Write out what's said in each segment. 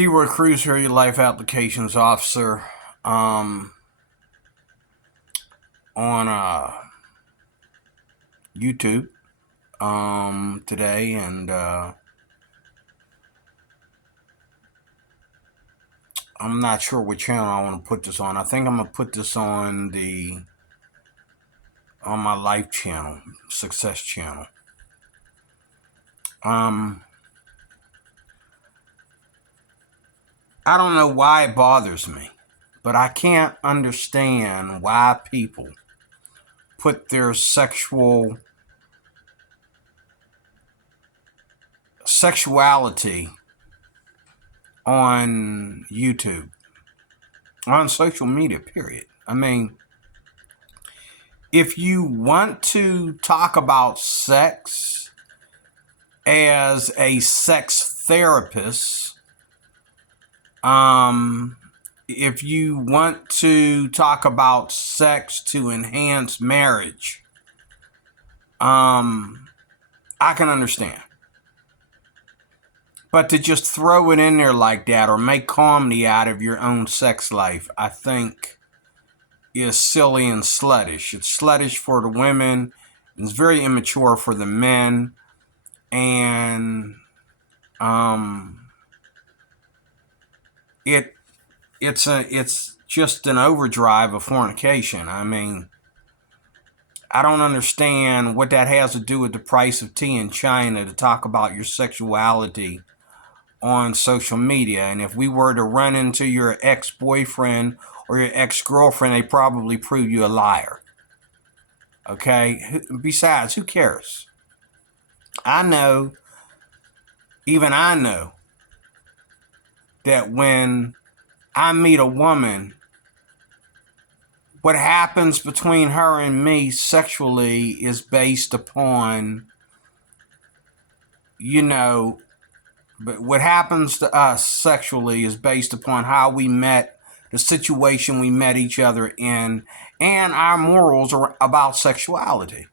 D-Roy Cruz here, your life applications officer, on YouTube today, and I'm not sure what channel I want to put this on. I think I'm gonna put this on my life channel, success channel. I don't know why it bothers me, but I can't understand why people put their sexuality on YouTube, on social media, period. I mean, if you want to talk about sex as a sex therapist, if you want to talk about sex to enhance marriage, I can understand. But to just throw it in there like that or make comedy out of your own sex life, I think is silly and sluttish. It's sluttish for the women. It's very immature for the men. And it's just an overdrive of fornication. I mean, I don't understand what that has to do with the price of tea in China to talk about your sexuality on social media. And if we were to run into your ex-boyfriend or your ex-girlfriend, they probably prove you a liar. Okay? Besides, who cares? I know that when I meet a woman, what happens between her and me sexually is based upon, but what happens to us sexually is based upon how we met, the situation we met each other in, and our morals are about sexuality.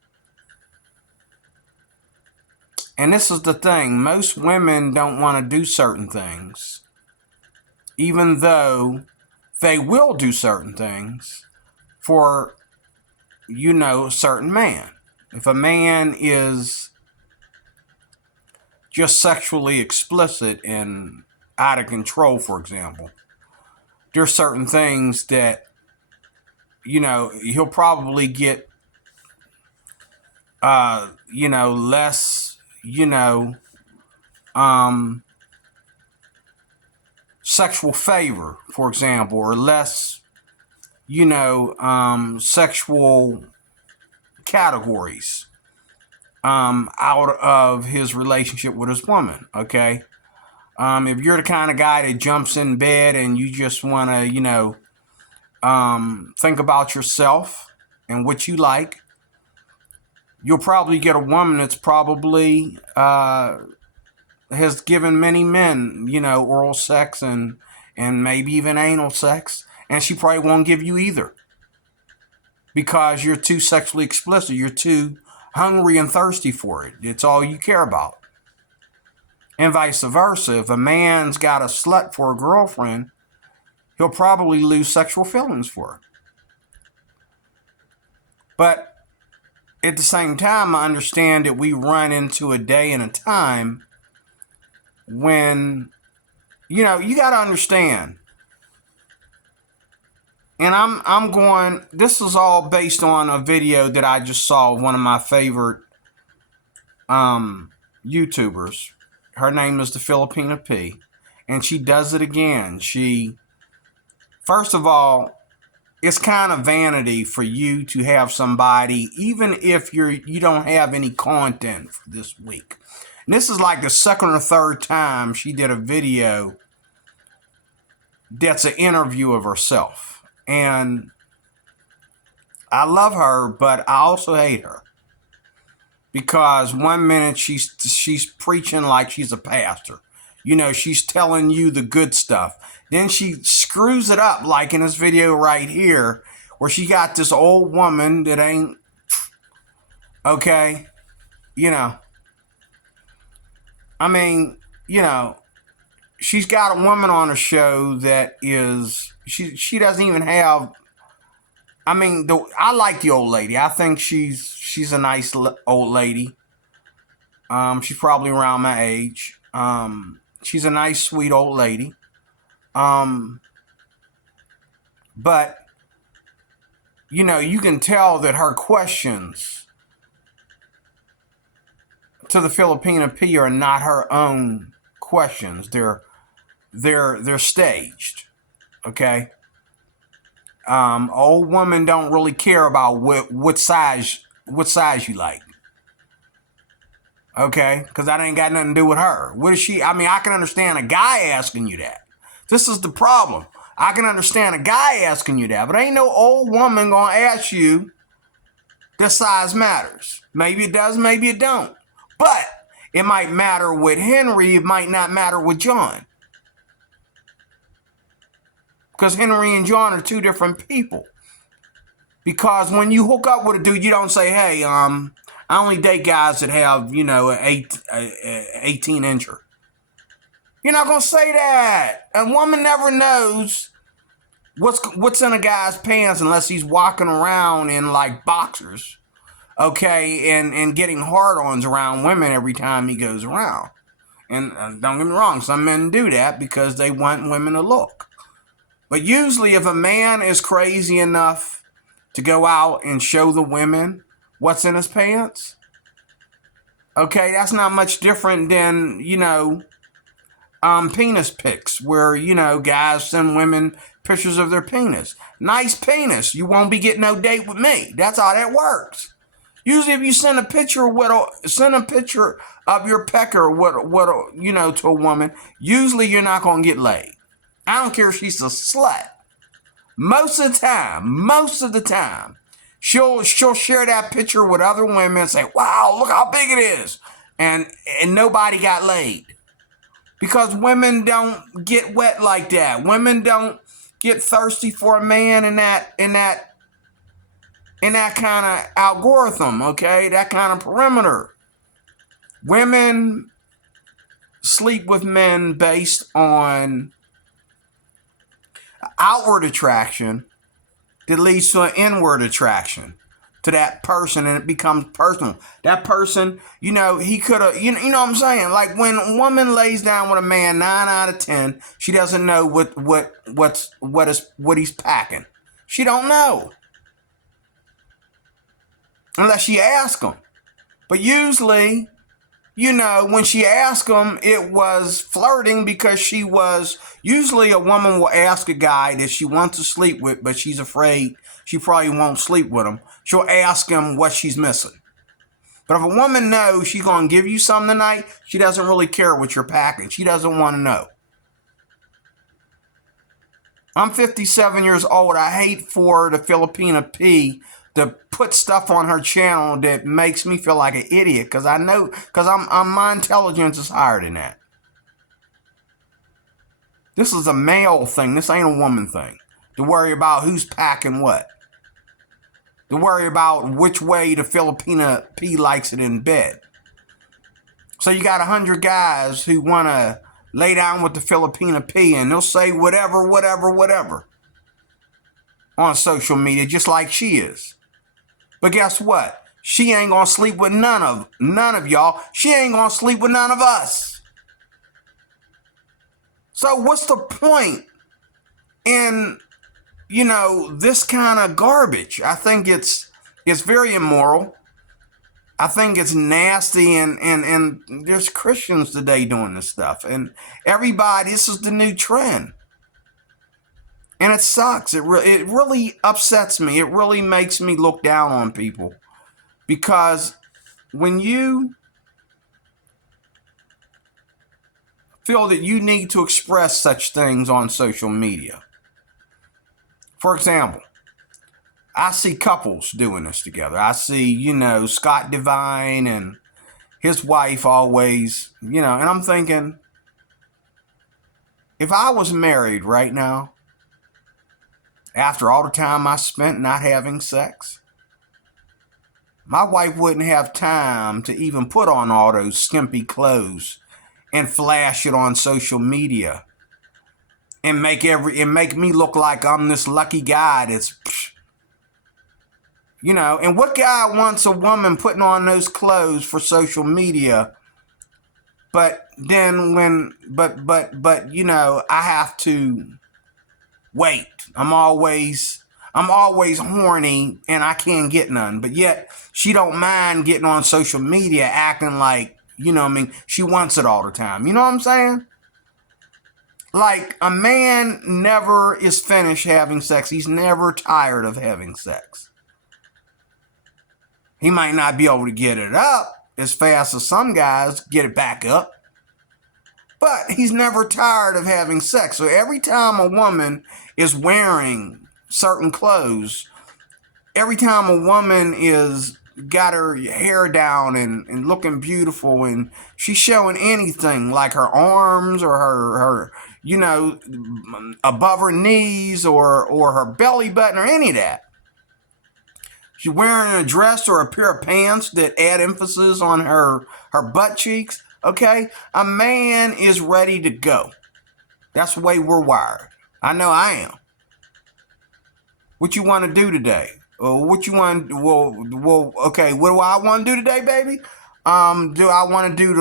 And this is the thing. Most women don't want to do certain things, even though they will do certain things for, a certain man. If a man is just sexually explicit and out of control, for example, there's certain things that, he'll probably get, less, sexual favor, for example, or less, sexual categories out of his relationship with his woman. Okay. If you're the kind of guy that jumps in bed and you just want to, think about yourself and what you like, you'll probably get a woman that's probably has given many men, oral sex and maybe even anal sex, and she probably won't give you either because you're too sexually explicit. You're too hungry and thirsty for it. It's all you care about. And vice versa. If a man's got a slut for a girlfriend, he'll probably lose sexual feelings for her. But at the same time, I understand that we run into a day and a time when, you got to understand. And I'm going, this is all based on a video that I just saw of one of my favorite YouTubers. Her name is the Filipina P. And she does it again. First of all, it's kind of vanity for you to have somebody, even if you don't have any content for this week. And this is like the second or third time she did a video that's an interview of herself. And I love her, but I also hate her. Because one minute she's preaching like she's a pastor. She's telling you the good stuff. Then she screws it up, like in this video right here, where she got this old woman that ain't, okay, I mean, she's got a woman on her show that is she doesn't even have. I mean, I like the old lady. I think she's a nice old lady. She's probably around my age. She's a nice, sweet old lady. But you know, you can tell that her questions to the Filipina P are not her own questions. They're staged. Okay. Old women don't really care about what size you like. Okay, because that ain't got nothing to do with her. What is she? I mean, I can understand a guy asking you that. This is the problem. I can understand a guy asking you that, but ain't no old woman gonna ask you that size matters. Maybe it does, maybe it don't. But it might matter with Henry, it might not matter with John. Because Henry and John are two different people. Because when you hook up with a dude, you don't say, hey, I only date guys that have, you know, an 18 incher. You're not going to say that. A woman never knows what's in a guy's pants unless he's walking around in like boxers, okay, and getting hard-ons around women every time he goes around. And don't get me wrong, some men do that because they want women to look. But usually if a man is crazy enough to go out and show the women what's in his pants, okay, that's not much different than, you know, penis pics where, you know, guys send women pictures of their penis. Nice penis. You won't be getting no date with me. That's how that works. Usually if you send a picture of your pecker you know, to a woman, usually you're not going to get laid. I don't care if she's a slut. Most of the time, she'll share that picture with other women and say, wow, look how big it is. And nobody got laid. Because women don't get wet like that. Women don't get thirsty for a man in that kind of algorithm, okay? That kind of perimeter. Women sleep with men based on outward attraction that leads to an inward attraction to that person, and it becomes personal. That person, you know, he could have, you know what I'm saying? Like when a woman lays down with a man 9 out of 10, she doesn't know what he's packing. She don't know. Unless she asks him. But usually, you know, when she asked him, it was flirting because usually a woman will ask a guy that she wants to sleep with, but she's afraid she probably won't sleep with him. She'll ask him what she's missing. But if a woman knows she's going to give you something tonight, she doesn't really care what you're packing. She doesn't want to know. I'm 57 years old. I hate for the Filipina P to put stuff on her channel that makes me feel like an idiot because my intelligence is higher than that. This is a male thing. This ain't a woman thing. To worry about who's packing what. To worry about which way the Filipina P likes it in bed. So you got 100 guys who want to lay down with the Filipina P and they'll say whatever on social media just like she is. But guess what? She ain't gonna sleep with none of y'all. She ain't gonna sleep with none of us. So what's the point in, you know, this kind of garbage? I think it's very immoral. I think it's nasty, and there's Christians today doing this stuff, and everybody, this is the new trend. And it sucks. It really upsets me. It really makes me look down on people. Because when you feel that you need to express such things on social media. For example, I see couples doing this together. I see, you know, Scott Divine and his wife always, you know, and I'm thinking, if I was married right now, after all the time I spent not having sex, my wife wouldn't have time to even put on all those skimpy clothes and flash it on social media and make me look like I'm this lucky guy that's, and what guy wants a woman putting on those clothes for social media? But then I have to wait. I'm always horny and I can't get none. But yet she don't mind getting on social media acting like, she wants it all the time. You know what I'm saying? Like, a man never is finished having sex. He's never tired of having sex. He might not be able to get it up as fast as some guys get it back up, but he's never tired of having sex. So every time a woman is wearing certain clothes, every time a woman is got her hair down and looking beautiful, and she's showing anything like her arms or her above her knees or her belly button or any of that, she's wearing a dress or a pair of pants that add emphasis on her butt cheeks. Okay, a man is ready to go. That's the way we're wired. I know I am. What you want to do today? What you want? Well. Okay. What do I want to do today, baby? Do I want to do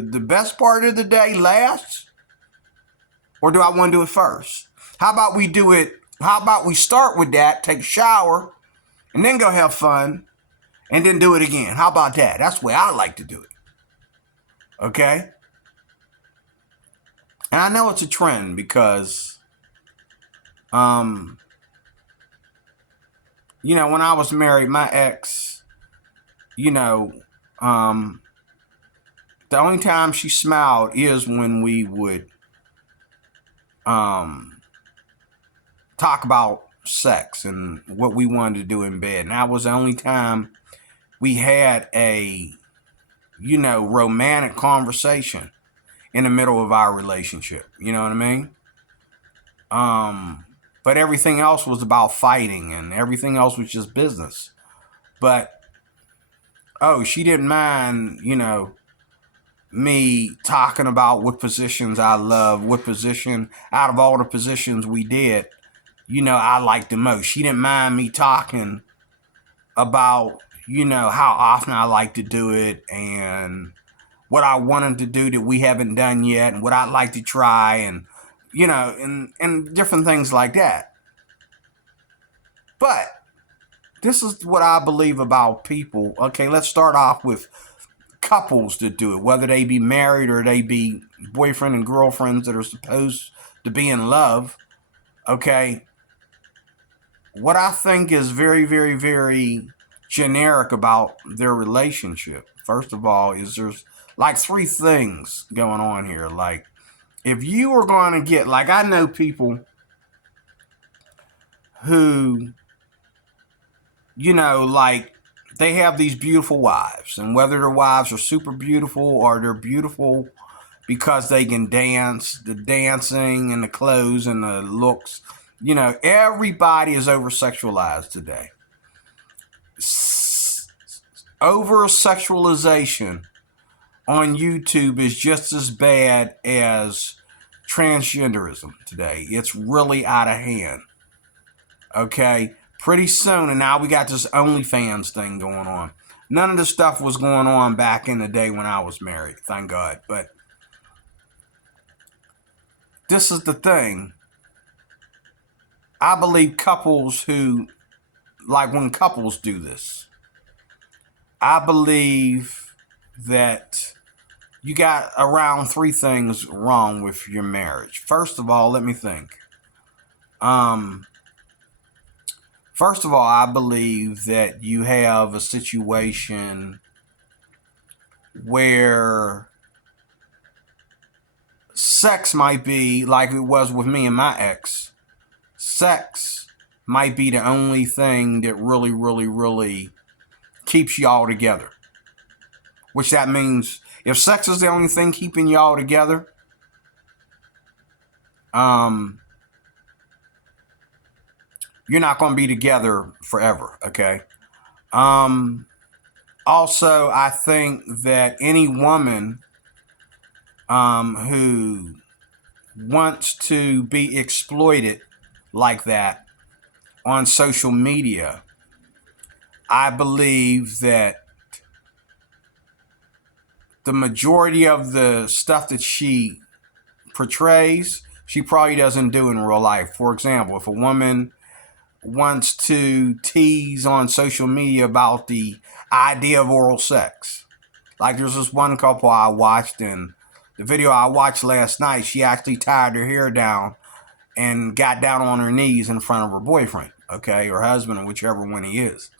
the best part of the day last, or do I want to do it first? How about we do it? How about we start with that, take a shower, and then go have fun, and then do it again? How about that? That's the way I like to do it. Okay? And I know it's a trend because, when I was married, my ex, the only time she smiled is when we would talk about sex and what we wanted to do in bed. And that was the only time we had a, romantic conversation in the middle of our relationship. You know what I mean? But everything else was about fighting and everything else was just business. But, she didn't mind, me talking about what positions I love, what position out of all the positions we did, I liked the most. She didn't mind me talking about, how often I like to do it and what I wanted to do that we haven't done yet and what I'd like to try and, and different things like that. But this is what I believe about people. Okay, let's start off with couples that do it, whether they be married or they be boyfriend and girlfriends that are supposed to be in love. Okay, what I think is very, very, very generic about their relationship, first of all, is there's like three things going on here. Like, if you are going to get, like, I know people who, like, they have these beautiful wives, and whether their wives are super beautiful or they're beautiful because they can dance, the dancing and the clothes and the looks, everybody is oversexualized today. Oversexualization on YouTube is just as bad as transgenderism today. It's really out of hand. Okay? Pretty soon, and now we got this OnlyFans thing going on. None of this stuff was going on back in the day when I was married, thank God. But this is the thing. I believe couples who, like when couples do this, I believe that you got around three things wrong with your marriage. First of all, let me think. First of all, I believe that you have a situation where sex might be like it was with me and my ex. Sex might be the only thing that really, really, really keeps y'all together. Which that means if sex is the only thing keeping y'all together, you're not going to be together forever, okay? Also, I think that any woman who wants to be exploited like that on social media, I believe that the majority of the stuff that she portrays, she probably doesn't do in real life. For example, if a woman wants to tease on social media about the idea of oral sex, like there's this one couple I watched, and the video I watched last night, she actually tied her hair down and got down on her knees in front of her boyfriend, okay, or husband, or whichever one he is.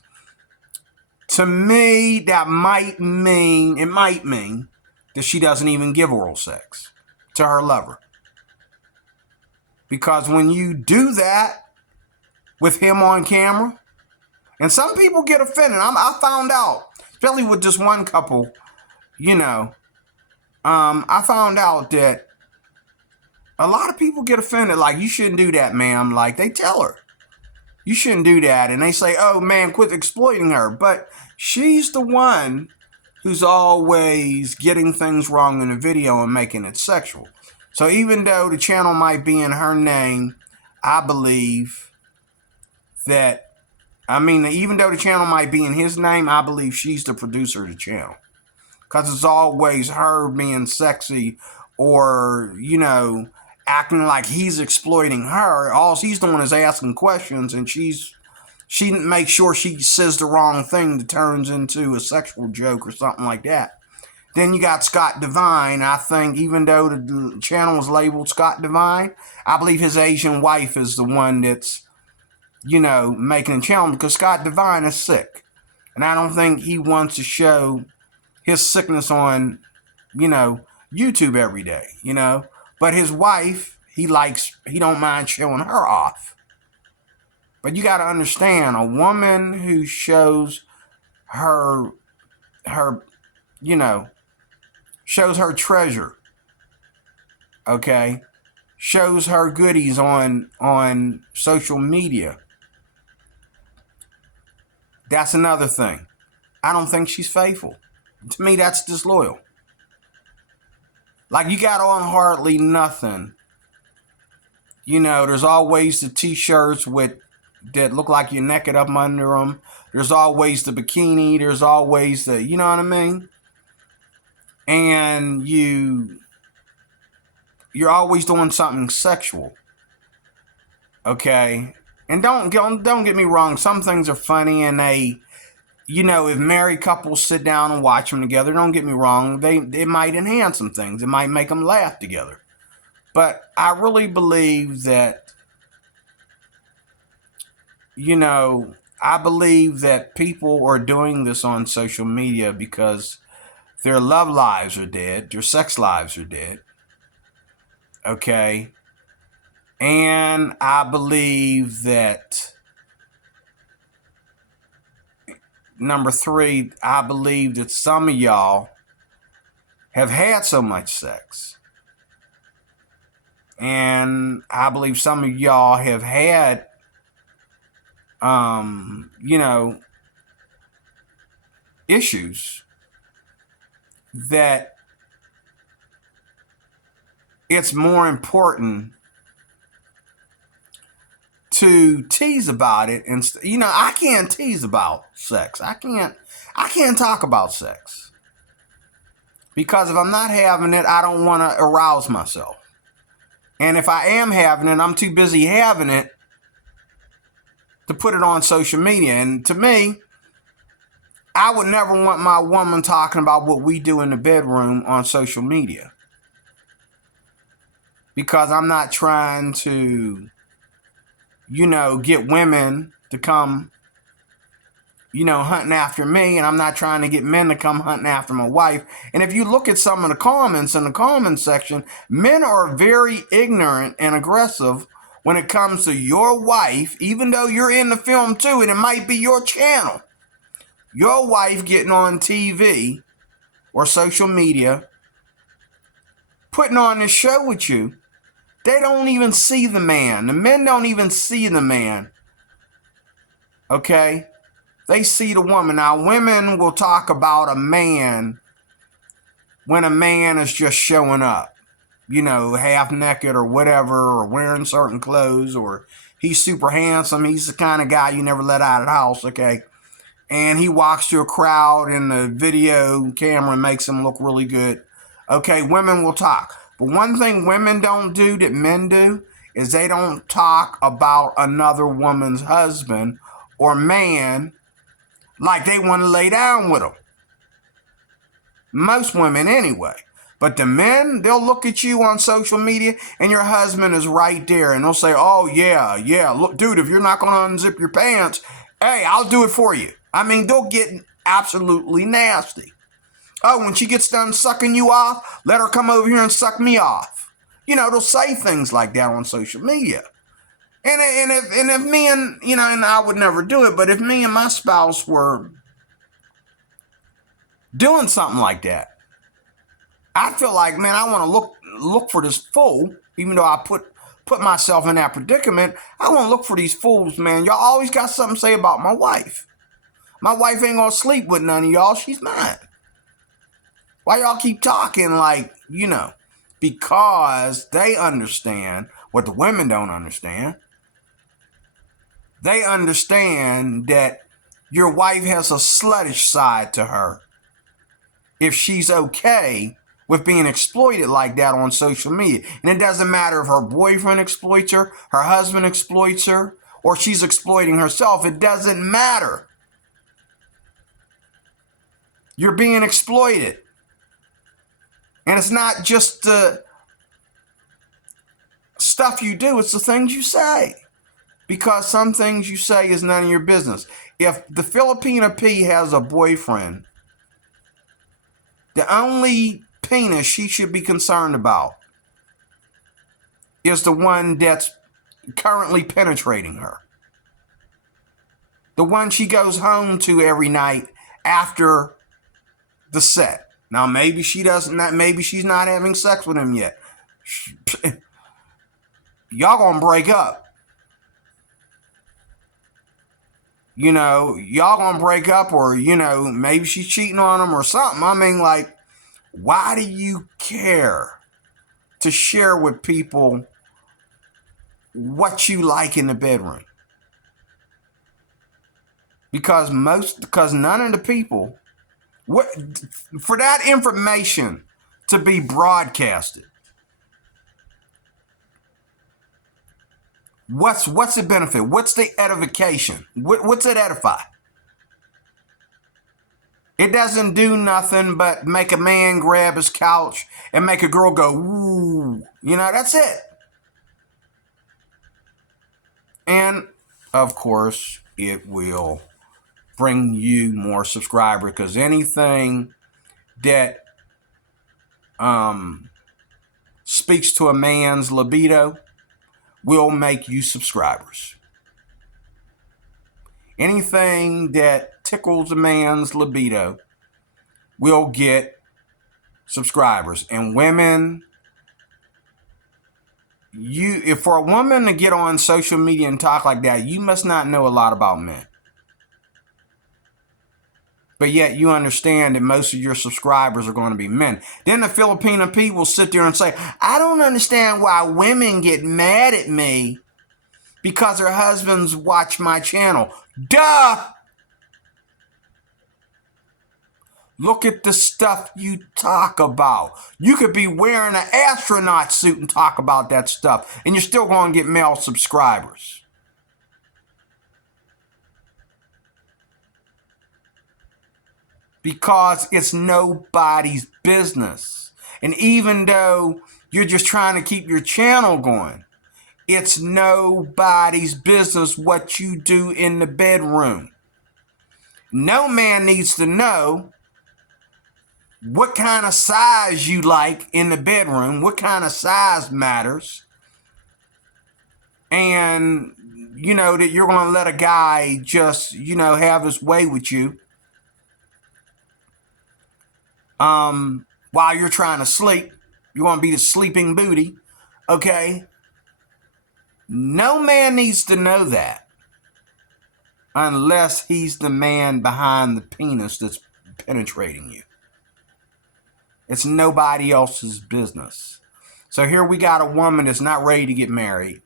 To me, that might mean that she doesn't even give oral sex to her lover. Because when you do that with him on camera, and some people get offended. I found out, especially with this one couple, I found out that a lot of people get offended. Like, you shouldn't do that, ma'am. Like, they tell her, you shouldn't do that. And they say, oh, man, quit exploiting her. But she's the one who's always getting things wrong in the video and making it sexual. So even though the channel might be in her name, I believe that, even though the channel might be in his name, I believe she's the producer of the channel. Because it's always her being sexy or, acting like he's exploiting her. All he's doing is asking questions, and she makes sure she says the wrong thing that turns into a sexual joke or something like that. Then you got Scott Divine. I think even though the channel is labeled Scott Divine, I believe his Asian wife is the one that's, making the channel, because Scott Divine is sick. And I don't think he wants to show his sickness on, YouTube every day, But his wife, he don't mind showing her off. But you got to understand, a woman who shows her, shows her treasure, okay, shows her goodies on social media. That's another thing. I don't think she's faithful. To me, that's disloyal. Like, you got on hardly nothing. There's always the t-shirts that look like you're naked up under them. There's always the bikini. There's always the, you know what I mean? And you're always doing something sexual. Okay? And don't get me wrong. Some things are funny, and they, if married couples sit down and watch them together, don't get me wrong, they might enhance some things. It might make them laugh together. But I really believe that, I believe that people are doing this on social media because their love lives are dead. Their sex lives are dead. Okay? And I believe that, number 3, I believe that some of y'all have had so much sex. And I believe some of y'all have had, issues that it's more important to tease about it. And, I can't tease about sex. I can't talk about sex. Because if I'm not having it, I don't want to arouse myself. And if I am having it, I'm too busy having it to put it on social media. And to me, I would never want my woman talking about what we do in the bedroom on social media. Because I'm not trying to, get women to come, hunting after me. And I'm not trying to get men to come hunting after my wife. And if you look at some of the comments in the comment section, men are very ignorant and aggressive when it comes to your wife, even though you're in the film too, and it might be your channel. Your wife getting on TV or social media, putting on this show with you. They don't even see the man. The men don't even see the man. Okay? They see the woman. Now, women will talk about a man when a man is just showing up, half naked or whatever, or wearing certain clothes, or he's super handsome. He's the kind of guy you never let out of the house, okay? And he walks to a crowd and the video camera makes him look really good. Okay, women will talk. But one thing women don't do that men do is they don't talk about another woman's husband or man like they want to lay down with them. Most women anyway. But the men, they'll look at you on social media and your husband is right there and they'll say, oh, yeah, look, dude, if you're not going to unzip your pants, hey, I'll do it for you. I mean, they'll get absolutely nasty. Oh, when she gets done sucking you off, let her come over here and suck me off. They'll say things like that on social media. And if me and, and I would never do it, but if me and my spouse were doing something like that, I feel like, man, I want to look for this fool, even though I put myself in that predicament. I want to look for these fools, man. Y'all always got something to say about my wife. My wife ain't going to sleep with none of y'all. She's mine. Why y'all keep talking like, because they understand what the women don't understand. They understand that your wife has a sluttish side to her if she's okay with being exploited like that on social media. And it doesn't matter if her boyfriend exploits her husband exploits her, or she's exploiting herself. It doesn't matter. You're being exploited. And it's not just the stuff you do, it's the things you say. Because some things you say is none of your business. If the Filipina P has a boyfriend, the only penis she should be concerned about is the one that's currently penetrating her. The one she goes home to every night after the set. Now, maybe she doesn't. Maybe she's not having sex with him yet. Y'all gonna break up. Y'all gonna break up, or maybe she's cheating on him or something. I mean, like, why do you care to share with people what you like in the bedroom? Because none of the people. For that information to be broadcasted, what's the benefit? What's the edification? What's it edify? It doesn't do nothing but make a man grab his couch and make a girl go, ooh. That's it. And, of course, it will bring you more subscribers, because anything that speaks to a man's libido will make you subscribers. Anything that tickles a man's libido will get subscribers. And women, if for a woman to get on social media and talk like that, you must not know a lot about men. But yet you understand that most of your subscribers are going to be men. Then the Filipina P will sit there and say, I don't understand why women get mad at me because their husbands watch my channel. Duh! Look at the stuff you talk about. You could be wearing an astronaut suit and talk about that stuff, and you're still going to get male subscribers. Because it's nobody's business. And even though you're just trying to keep your channel going, it's nobody's business what you do in the bedroom. No man needs to know what kind of size you like in the bedroom, what kind of size matters, and that you're going to let a guy just have his way with you while you're trying to sleep. You want to be the sleeping booty, okay? No man needs to know that unless he's the man behind the penis that's penetrating you. It's nobody else's business. So here we got a woman that's not ready to get married.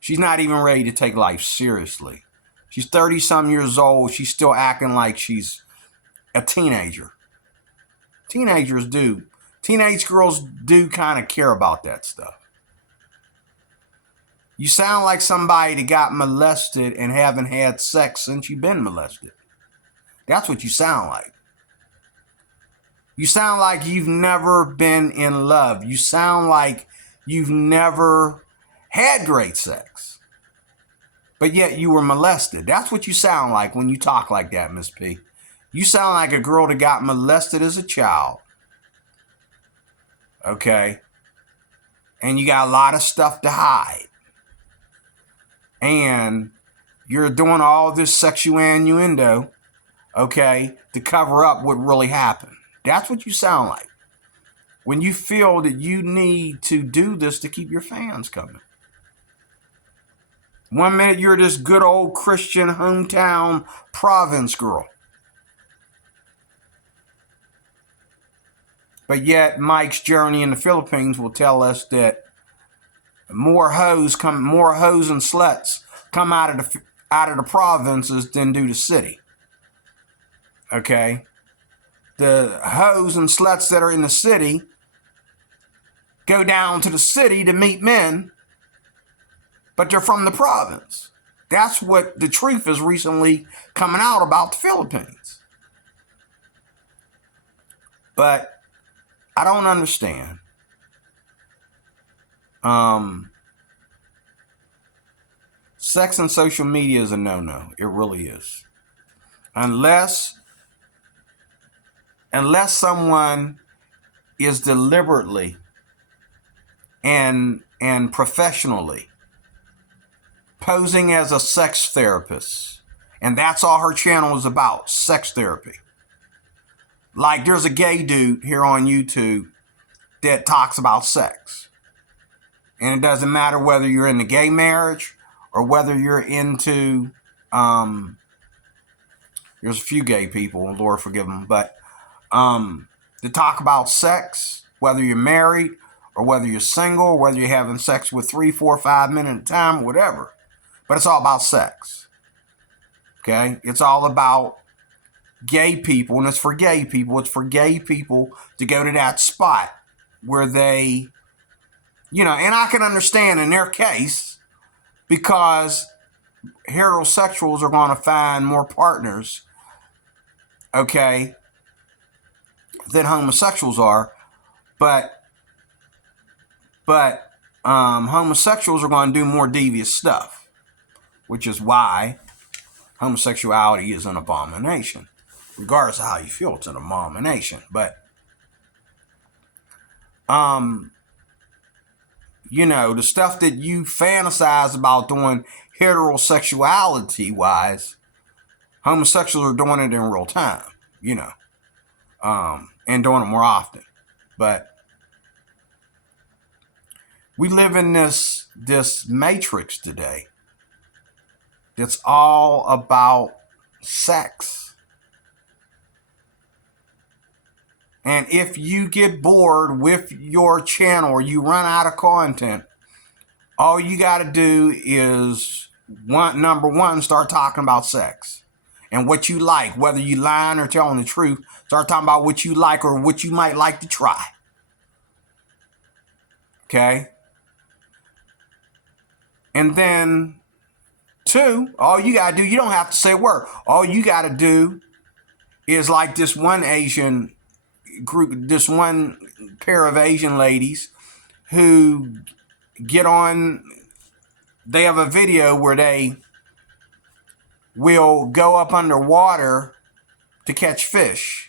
She's not even ready to take life seriously. She's 30 some years old. She's still acting like she's a teenager. Teenage girls do kind of care about that stuff. You sound like somebody that got molested and haven't had sex since you've been molested. That's what you sound like. You sound like you've never been in love. You sound like you've never had great sex. But yet you were molested. That's what you sound like when you talk like that, Miss P. You sound like a girl that got molested as a child. Okay? And you got a lot of stuff to hide. And you're doing all this sexual innuendo, okay, to cover up what really happened. That's what you sound like when you feel that you need to do this to keep your fans coming. One minute you're this good old Christian hometown province girl. But yet Mike's journey in the Philippines will tell us that more hoes and sluts come out of the provinces than do the city. Okay? The hoes and sluts that are in the city go down to the city to meet men, but they're from the province. That's what the truth is recently coming out about the Philippines. But I don't understand. Sex and social media is a no-no. It really is. Unless someone is deliberately and professionally posing as a sex therapist, and that's all her channel is about, sex therapy. Like there's a gay dude here on YouTube that talks about sex. And it doesn't matter whether you're in the gay marriage or whether you're into, there's a few gay people, Lord forgive them, but to talk about sex, whether you're married or whether you're single, or whether you're having sex with 3, 4, 5 men at a time, whatever. But it's all about sex. Okay? It's all about gay people, and it's for gay people. It's for gay people to go to that spot where they, and I can understand in their case because heterosexuals are going to find more partners, okay, than homosexuals are, but homosexuals are going to do more devious stuff, which is why homosexuality is an abomination. Regardless of how you feel, it's an abomination. But, the stuff that you fantasize about doing heterosexuality-wise, homosexuals are doing it in real time, and doing it more often. But we live in this matrix today that's all about sex. And if you get bored with your channel or you run out of content, all you got to do is, number one, start talking about sex and what you like, whether you lying or telling the truth. Start talking about what you like or what you might like to try. Okay? And then, two, all you got to do, you don't have to say a word. All you got to do is like this one Asian group, this one pair of Asian ladies who get on, they have a video where they will go up underwater to catch fish.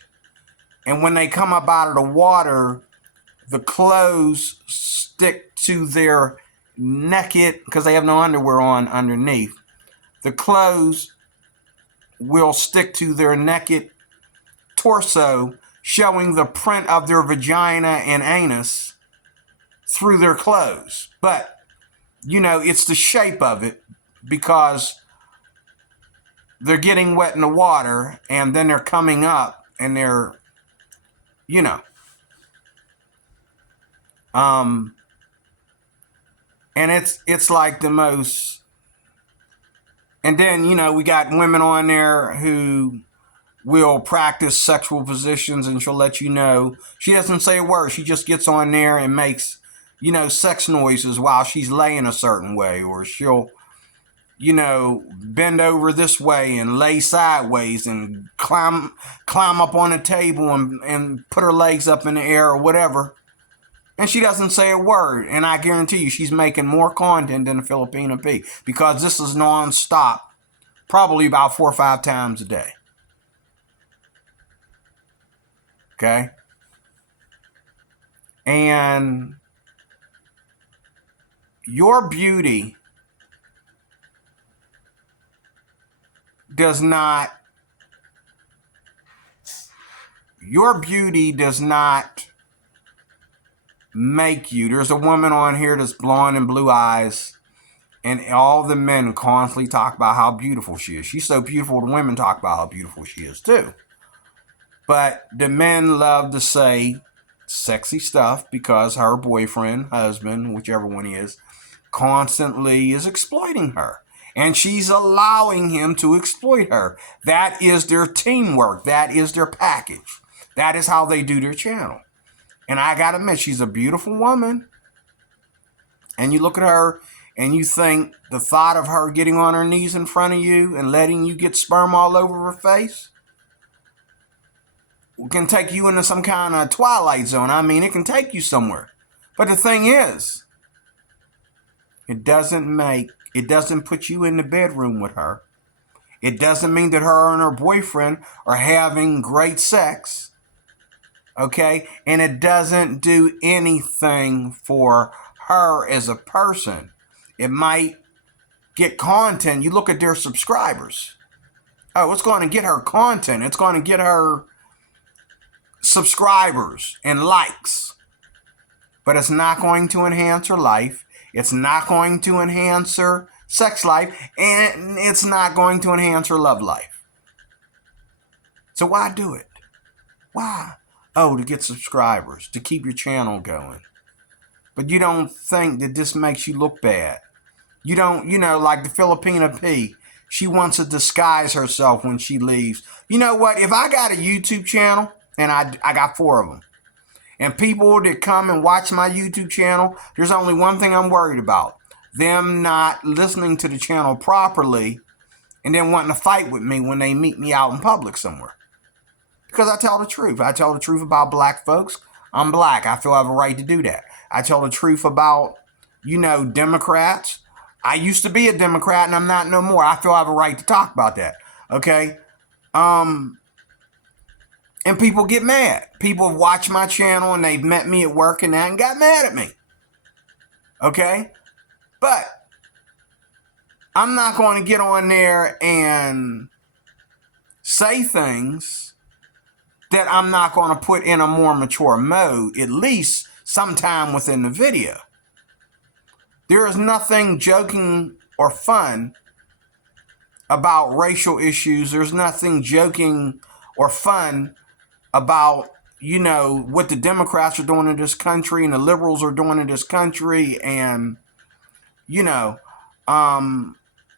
And when they come up out of the water, the clothes stick to their naked, because they have no underwear on underneath. The clothes will stick to their naked torso, showing the print of their vagina and anus through their clothes. But, it's the shape of it because they're getting wet in the water and then they're coming up and they're, And it's like the most. And then, we got women on there who will practice sexual positions, and she'll let you know. She doesn't say a word. She just gets on there and makes, sex noises while she's laying a certain way. Or she'll, bend over this way and lay sideways and climb up on a table and put her legs up in the air or whatever. And she doesn't say a word. And I guarantee you she's making more content than a Filipina P, because this is nonstop, probably about 4 or 5 times a day. Okay? And your beauty does not make you. There's a woman on here that's blonde and blue eyes, and all the men constantly talk about how beautiful she is. She's so beautiful, the women talk about how beautiful she is too. But the men love to say sexy stuff because her boyfriend, husband, whichever one he is, constantly is exploiting her. And she's allowing him to exploit her. That is their teamwork. That is their package. That is how they do their channel. And I gotta admit, she's a beautiful woman. And you look at her and you think the thought of her getting on her knees in front of you and letting you get sperm all over her face can take you into some kind of Twilight Zone. I mean, it can take you somewhere. But the thing is, it doesn't put you in the bedroom with her. It doesn't mean that her and her boyfriend are having great sex. Okay? And it doesn't do anything for her as a person. It might get content. You look at their subscribers. Oh, it's going to get her content. It's going to get her subscribers and likes. But it's not going to enhance her life. It's not going to enhance her sex life. And it's not going to enhance her love life. So why do it? Why? Oh, to get subscribers, to keep your channel going. But you don't think that this makes you look bad. You don't, like the Filipina P, she wants to disguise herself when she leaves. You know what? If I got a YouTube channel, and I got 4 of them, and people that come and watch my YouTube channel, there's only one thing I'm worried about. Them not listening to the channel properly and then wanting to fight with me when they meet me out in public somewhere. Because I tell the truth. I tell the truth about black folks. I'm black. I feel I have a right to do that. I tell the truth about, Democrats. I used to be a Democrat and I'm not no more. I feel I have a right to talk about that. Okay? And people get mad. People have watched my channel and they've met me at work and that and got mad at me. Okay? But I'm not going to get on there and say things that I'm not going to put in a more mature mode, at least sometime within the video. There is nothing joking or fun about racial issues. There's nothing joking or fun about, what the Democrats are doing in this country and the liberals are doing in this country, and,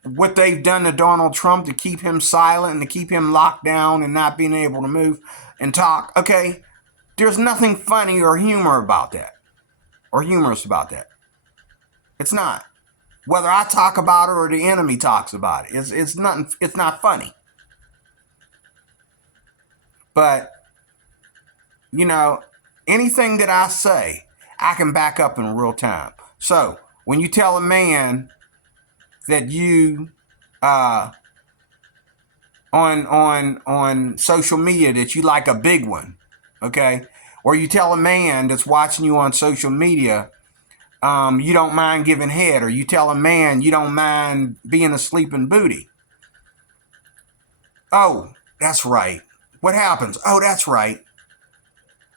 what they've done to Donald Trump to keep him silent and to keep him locked down and not being able to move and talk. Okay, there's nothing funny or humorous about that. It's not. Whether I talk about it or the enemy talks about it, it's not funny. But anything that I say, I can back up in real time. So when you tell a man that you on social media that you like a big one, okay, or you tell a man that's watching you on social media you don't mind giving head, or you tell a man you don't mind being a sleeping booty. Oh, that's right. What happens? Oh, that's right.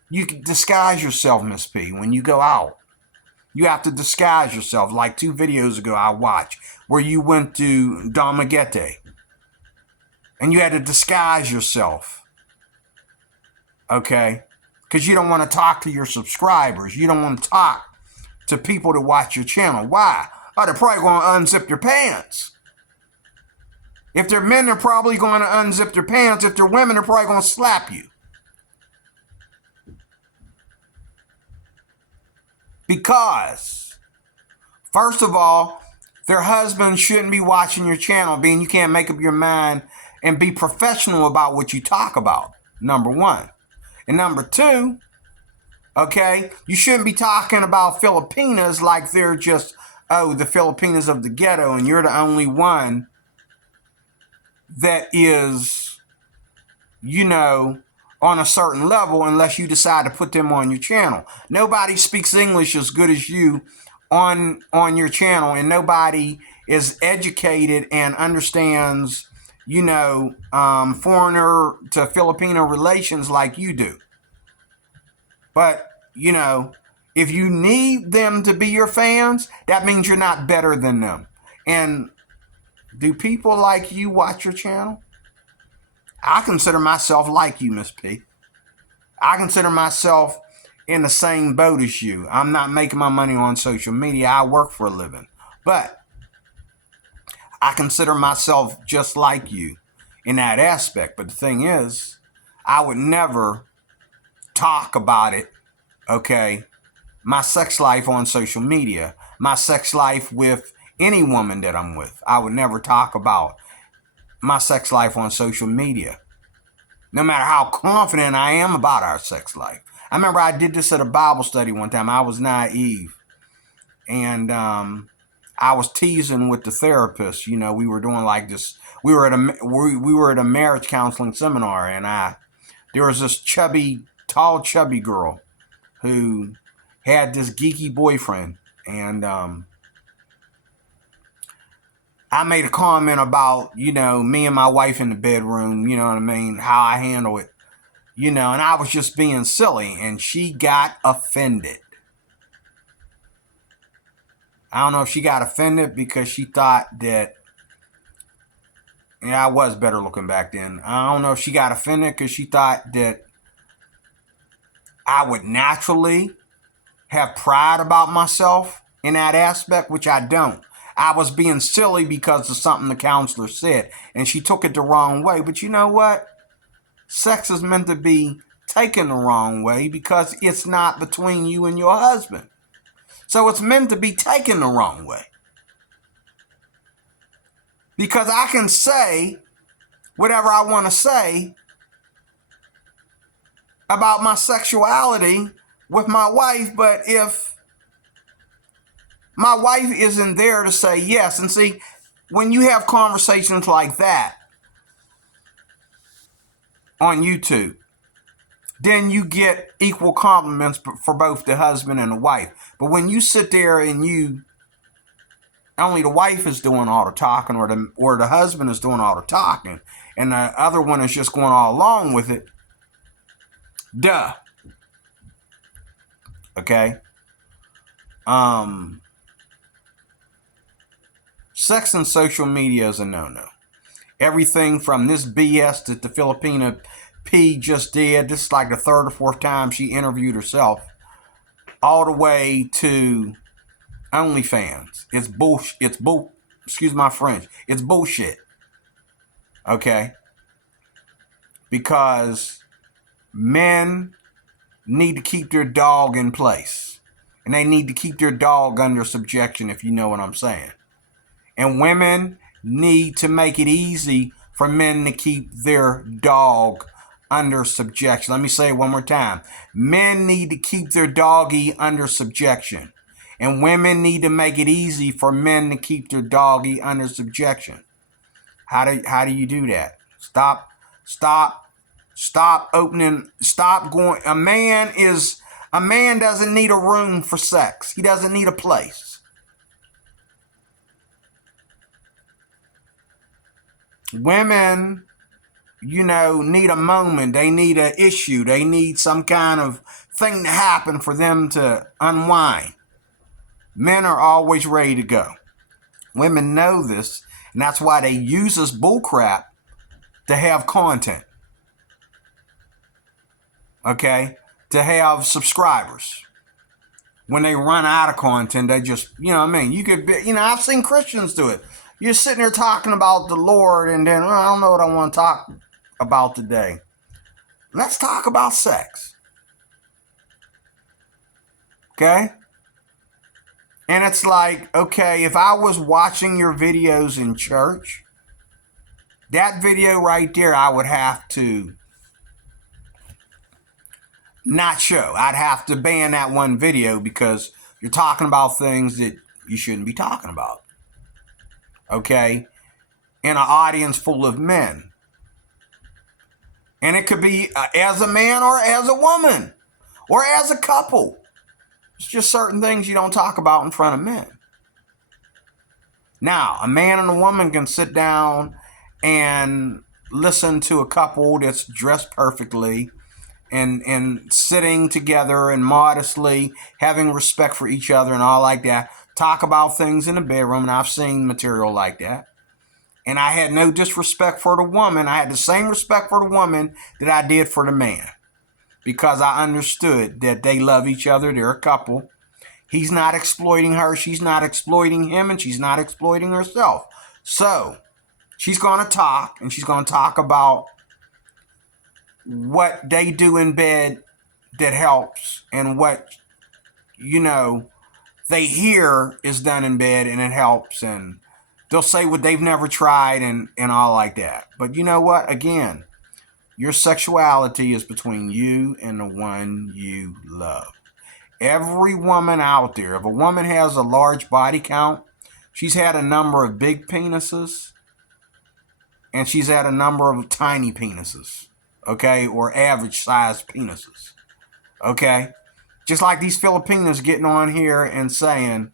You can disguise yourself, Miss P, when you go out. You have to disguise yourself. Like 2 videos ago I watched where you went to Damagete and you had to disguise yourself. Okay? Because you don't want to talk to your subscribers. You don't want to talk to people to watch your channel. Why? Oh, they're probably going to unzip their pants. If they're men, they're probably going to unzip their pants. If they're women, they're probably going to slap you. Because, first of all, their husband shouldn't be watching your channel, being you can't make up your mind and be professional about what you talk about, number one. And number two, okay, you shouldn't be talking about Filipinas like they're just, oh, the Filipinas of the ghetto, and you're the only one that is, you know, on a certain level unless you decide to put them on your channel. Nobody speaks English as good as you on your channel, and nobody is educated and understands, you know, foreigner to Filipino relations like you do. But, you know, if you need them to be your fans, that means you're not better than them. And do people like you watch your channel? I consider myself like you, Miss P. I consider myself in the same boat as you. I'm not making my money on social media. I work for a living. But I consider myself just like you in that aspect. But the thing is, I would never talk about it, okay, my sex life on social media, my sex life with any woman that I'm with. I would never talk about my sex life on social media, no matter how confident I am about our sex life. I remember I did this at a Bible study one time. I was naive, and I was teasing with the therapist. You know, we were doing like this. We were at a marriage counseling seminar, and there was this tall chubby girl who had this geeky boyfriend, and I made a comment about, you know, me and my wife in the bedroom, you know what I mean, how I handle it, you know, and I was just being silly, and she got offended. I don't know if she got offended because she thought that, yeah, I was better looking back then. I don't know if she got offended because she thought that I would naturally have pride about myself in that aspect, which I don't. I was being silly because of something the counselor said, and she took it the wrong way. But you know what? Sex is meant to be taken the wrong way because it's not between you and your husband. So it's meant to be taken the wrong way. Because I can say whatever I want to say about my sexuality with my wife, but if my wife isn't there to say yes, and see, when you have conversations like that on YouTube, then you get equal compliments for both the husband and the wife. But when you sit there and only the wife is doing all the talking, or the husband is doing all the talking, and the other one is just going all along with it, duh. Okay? Sex and social media is a no-no. Everything from this BS that the Filipina P just did, this is like the third or fourth time she interviewed herself, all the way to OnlyFans. It's bullshit. Excuse my French. It's bullshit. Okay? Because men need to keep their dog in place. And they need to keep their dog under subjection, if you know what I'm saying. And women need to make it easy for men to keep their dog under subjection. Let me say it one more time. Men need to keep their doggy under subjection. And women need to make it easy for men to keep their doggy under subjection. How do you do that? Stop going. A man doesn't need a room for sex. He doesn't need a place. Women, you know, need a moment. They need an issue. They need some kind of thing to happen for them to unwind. Men are always ready to go. Women know this, and that's why they use this bullcrap to have content. Okay? To have subscribers. when they run out of content, they just, you know what I mean? You could be, you know, I've seen Christians do it. You're sitting there talking about the Lord, and then, I don't know what I want to talk about today. Let's talk about sex. Okay? And it's like, okay, if I was watching your videos in church, that video right there, I would have to not show. I'd have to ban that one video because you're talking about things that you shouldn't be talking about. Okay? In an audience full of men. And it could be as a man or as a woman or as a couple. It's just certain things you don't talk about in front of men. Now, a man and a woman can sit down and listen to a couple that's dressed perfectly and sitting together and modestly having respect for each other and all like that. Talk about things in the bedroom, and I've seen material like that. And I had no disrespect for the woman. I had the same respect for the woman that I did for the man. Because I understood that they love each other. They're a couple. He's not exploiting her. She's not exploiting him. And she's not exploiting herself. So she's going to talk. And she's going to talk about what they do in bed that helps. And what, you know, they hear is done in bed and it helps. And they'll say what they've never tried and all like that. But you know what? Again, your sexuality is between you and the one you love. Every woman out there, if a woman has a large body count, she's had a number of big penises and she's had a number of tiny penises, okay, or average sized penises, okay? Just like these Filipinos getting on here and saying,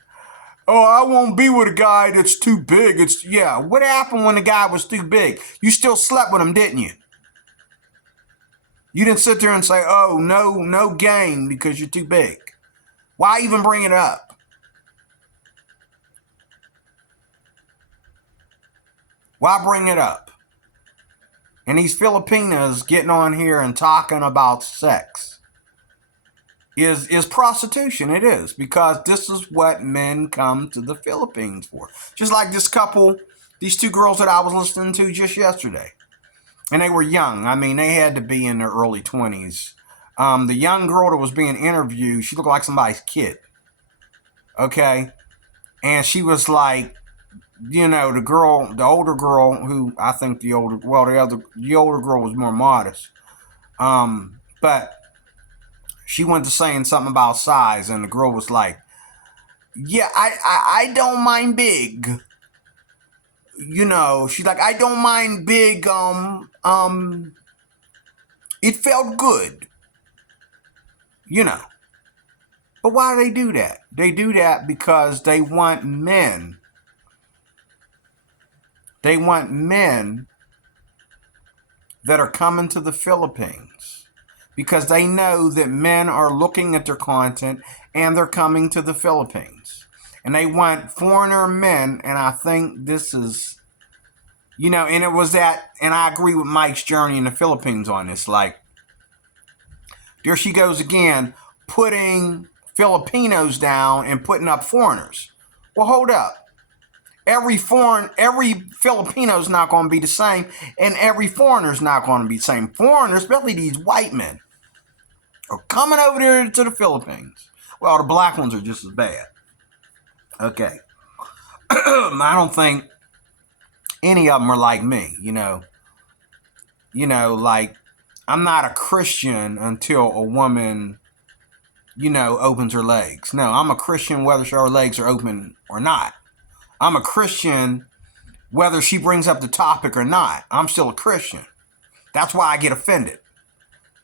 oh, I won't be with a guy that's too big. Yeah, what happened when the guy was too big? You still slept with him, didn't you? You didn't sit there and say, oh, no game because you're too big. Why even bring it up? Why bring it up? And these Filipinos getting on here and talking about sex is prostitution. It is, because this is what men come to the Philippines for. Just like this couple, these two girls that I was listening to just yesterday. And they were young. I mean, they had to be in their early 20s. The young girl that was being interviewed, she looked like somebody's kid. Okay? And she was like, you know, the older girl, who I think the older girl was more modest. But she went to saying something about size, and the girl was like, yeah, I don't mind big. You know, she's like, I don't mind big, it felt good. You know. But why do they do that? They do that because they want men. They want men that are coming to the Philippines because they know that men are looking at their content and they're coming to the Philippines. And they want foreigner men, and I think this is, you know, and it was that, and I agree with Mike's journey in the Philippines on this. Like, there she goes again, putting Filipinos down and putting up foreigners. Well, hold up. Every Filipino's not going to be the same, and every foreigner's not going to be the same. Foreigners, especially these white men, are coming over there to the Philippines. Well, the black ones are just as bad. Okay. I don't think any of them are like me, you know. You know, like, I'm not a Christian until a woman, you know, opens her legs. No, I'm a Christian whether her legs are open or not. I'm a Christian whether she brings up the topic or not. I'm still a Christian. That's why I get offended.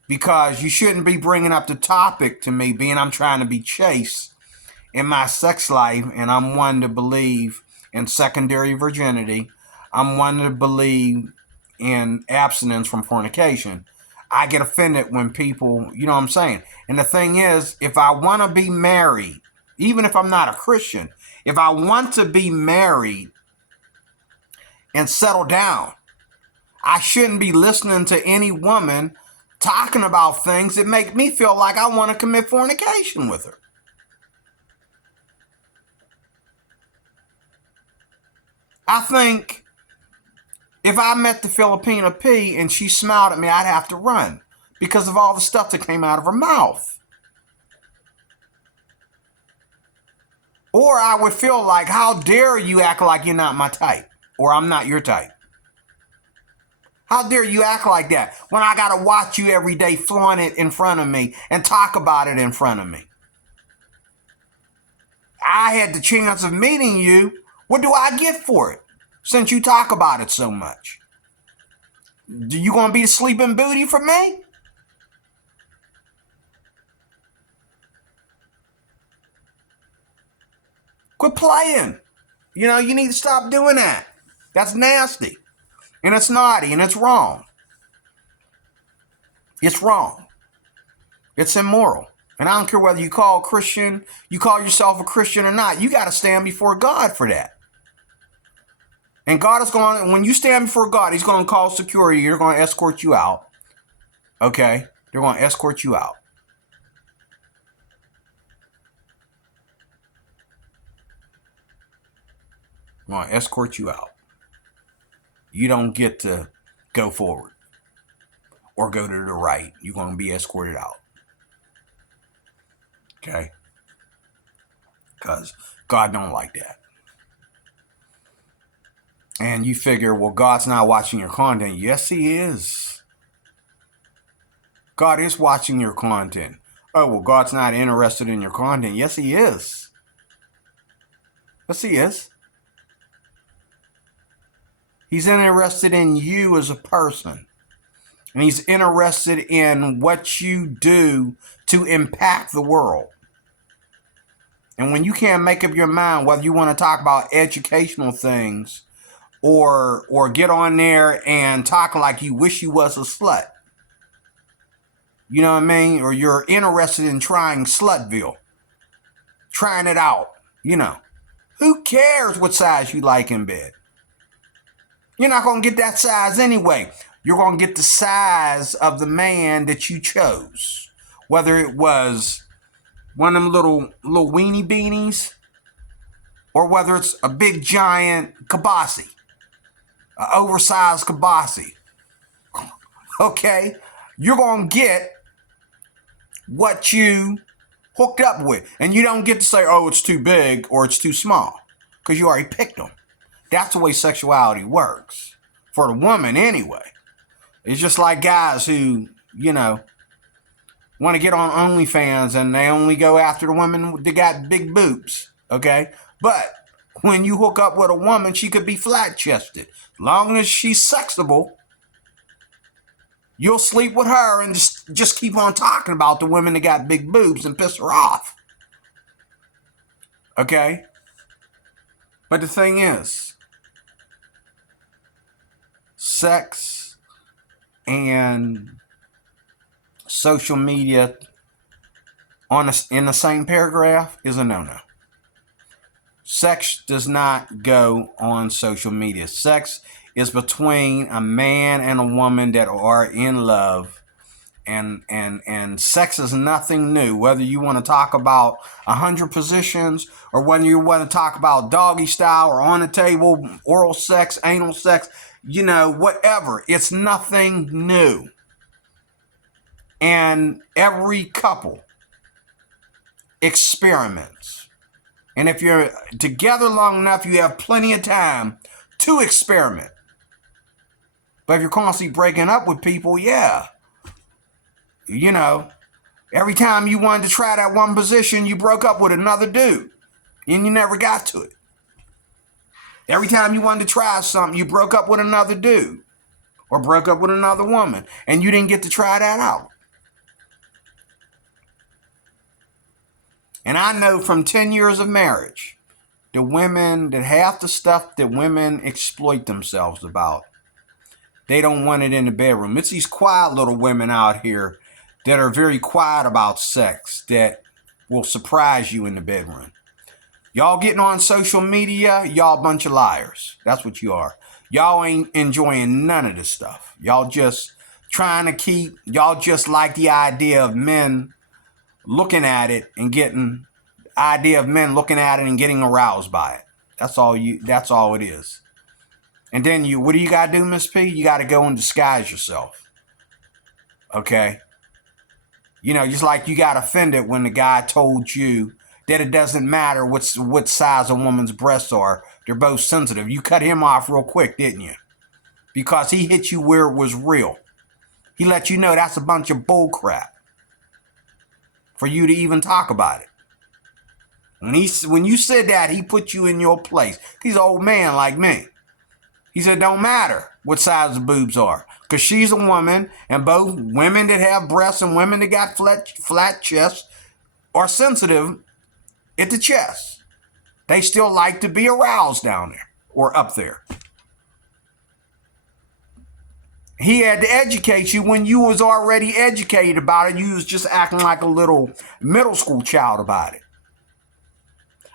Because you shouldn't be bringing up the topic to me, being I'm trying to be chaste in my sex life, and I'm one to believe in secondary virginity. I'm one to believe in abstinence from fornication. I get offended when people, you know what I'm saying? And the thing is, if I want to be married, even if I'm not a Christian, if I want to be married and settle down, I shouldn't be listening to any woman talking about things that make me feel like I want to commit fornication with her. I think if I met the Filipina P and she smiled at me, I'd have to run because of all the stuff that came out of her mouth. Or I would feel like, how dare you act like you're not my type, or I'm not your type. How dare you act like that when I got to watch you every day flaunt it in front of me and talk about it in front of me? I had the chance of meeting you. What do I get for it since you talk about it so much? You going to be the sleeping booty for me? Quit playing. You know, you need to stop doing that. That's nasty. And it's naughty and it's wrong. It's wrong. It's immoral. And I don't care whether you call yourself a Christian or not. You got to stand before God for that. And God is going, when you stand before God, he's going to call security. You're going to escort you out. Okay? They're going to escort you out. They're going to escort you out. You don't get to go forward or go to the right. You're going to be escorted out. Okay? Because God don't like that. And you figure, well, God's not watching your content. Yes, he is. God is watching your content. Oh, well, God's not interested in your content. Yes, he is. Yes, he is. He's interested in you as a person. And he's interested in what you do to impact the world. And when you can't make up your mind whether you want to talk about educational things or get on there and talk like you wish you was a slut. You know what I mean? Or you're interested in trying Slutville. Trying it out. You know. Who cares what size you like in bed? You're not going to get that size anyway. You're going to get the size of the man that you chose. Whether it was one of them little weenie beanies or whether it's a big giant kibasi. An oversized kibasi. Okay? You're going to get what you hooked up with. And you don't get to say, oh, it's too big or it's too small. Because you already picked them. That's the way sexuality works. For the woman anyway. It's just like guys who, you know, want to get on OnlyFans and they only go after the women that got big boobs. Okay? But when you hook up with a woman, she could be flat-chested. As long as she's sexable, you'll sleep with her and just keep on talking about the women that got big boobs and piss her off. Okay? But the thing is, sex and social media in the same paragraph is a no-no. Sex does not go on social media. Sex is between a man and a woman that are in love. And sex is nothing new. Whether you want to talk about 100 positions or whether you want to talk about doggy style or on the table, oral sex, anal sex, you know, whatever. It's nothing new. And every couple experiments. And if you're together long enough, you have plenty of time to experiment. But if you're constantly breaking up with people, yeah. You know, every time you wanted to try that one position, you broke up with another dude. And you never got to it. Every time you wanted to try something, you broke up with another dude. Or broke up with another woman. And you didn't get to try that out. And I know from 10 years of marriage, the women that have the stuff that women exploit themselves about, they don't want it in the bedroom. It's these quiet little women out here that are very quiet about sex that will surprise you in the bedroom. Y'all getting on social media, y'all a bunch of liars. That's what you are. Y'all ain't enjoying none of this stuff. Y'all just y'all just like the idea of men looking at it and getting aroused by it. That's all it is. And then what do you got to do, Miss P? You got to go and disguise yourself. Okay? Just like you got offended when the guy told you that it doesn't matter what size a woman's breasts are. They're both sensitive. You cut him off real quick, didn't you? Because he hit you where it was real. He let you know that's a bunch of bull crap for you to even talk about it. When you said that, he put you in your place. He's an old man like me. He said, don't matter what size the boobs are. Because she's a woman, and both women that have breasts and women that got flat chests are sensitive at the chest. They still like to be aroused down there or up there. He had to educate you when you was already educated about it. You was just acting like a little middle school child about it.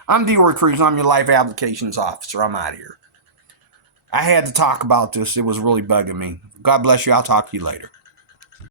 I'm D-Roy Cruz. I'm your life applications officer. I'm out of here. I had to talk about this. It was really bugging me. God bless you. I'll talk to you later.